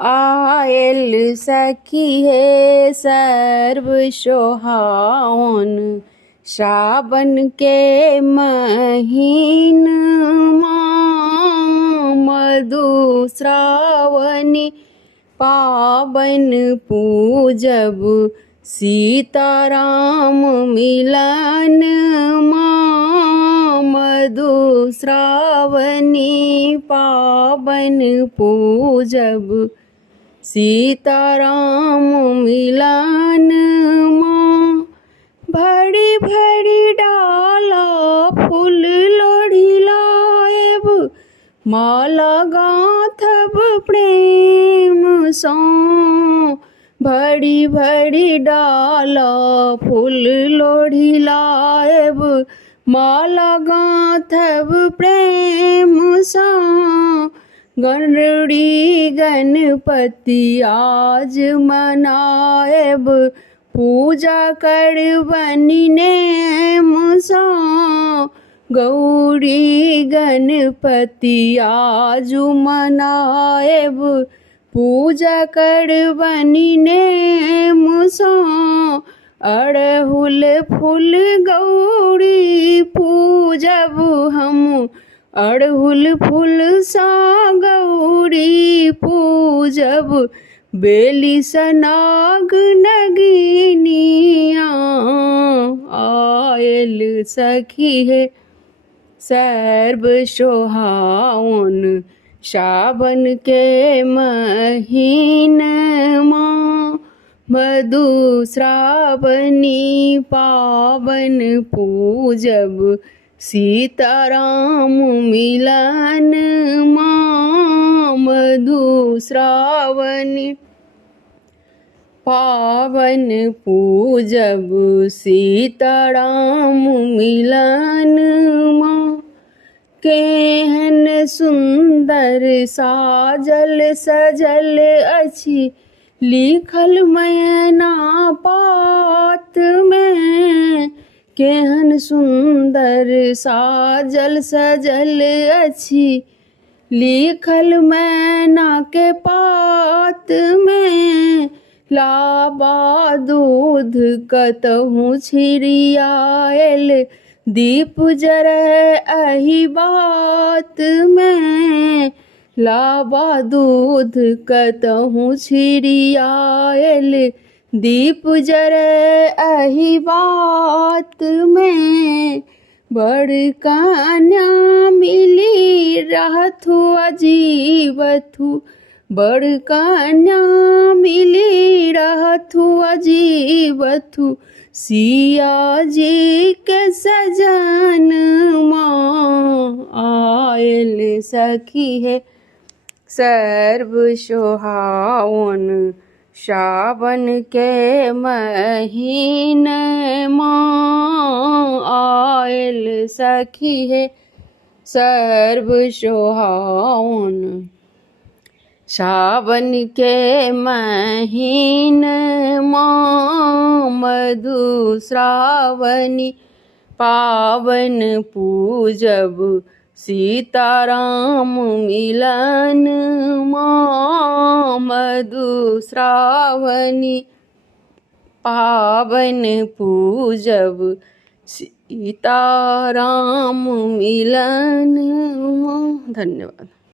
Oil सखी है सर्व सोहावन, श्रावण के महीन मधु श्रावणी पावन पूजब, सीताराम मिलन मधु श्रावणी पावन पूजब, सीताराम मिलन भड़ी भड़ी डाला फूल लोढ़ी लाएब, माला गाथब प्रेम सो। भड़ी भड़ी डाला फूल लोढ़ी लाएब, माला गाथब प्रेम सो। गणड़ी गणपति आज मनाएब, पूजा करबनि नेम सो। गौरी गणपति आज मनाएब, पूजा करबनि नेम सो। अड़हुल फूल गौरी पूजब हम, अड़हुल फूल सा गौरी पूजब, बेली सनाग नगिनिया आयल सखी है सर्व सोहावन, श्रावण के महीन मधु श्रावणी पावन पूजब, सीताराम मिलन मधु श्रावणी पावन पूजब, सीताराम मिलन केहन सुंदर साजल सजल अछि, लिखल मैना पात में। केहन सुंदर साजल सजल अछि, लिखल मैना के पात में। लाबा दूध कतहु छिड़ियाएल, दीप जरै एहि बात में। लाबा दूध कतहु छिड़ियाएल, दीप जरै एहि बात में। बड़ कन्या मिली रहथु अजीवथु, बड़ कन्या मिली रहथु अजीवथु, सिया जी के सजन आयल सखी है सर्व सोहावन, श्रावण के महीन आयल सखी है सर्व सोहावन। श्रावण के महीन मधु श्रावणी पावन पूजब, सीताराम मिलन मधु श्रावणी पावन पूजब, सीताराम मिलन। धन्यवाद।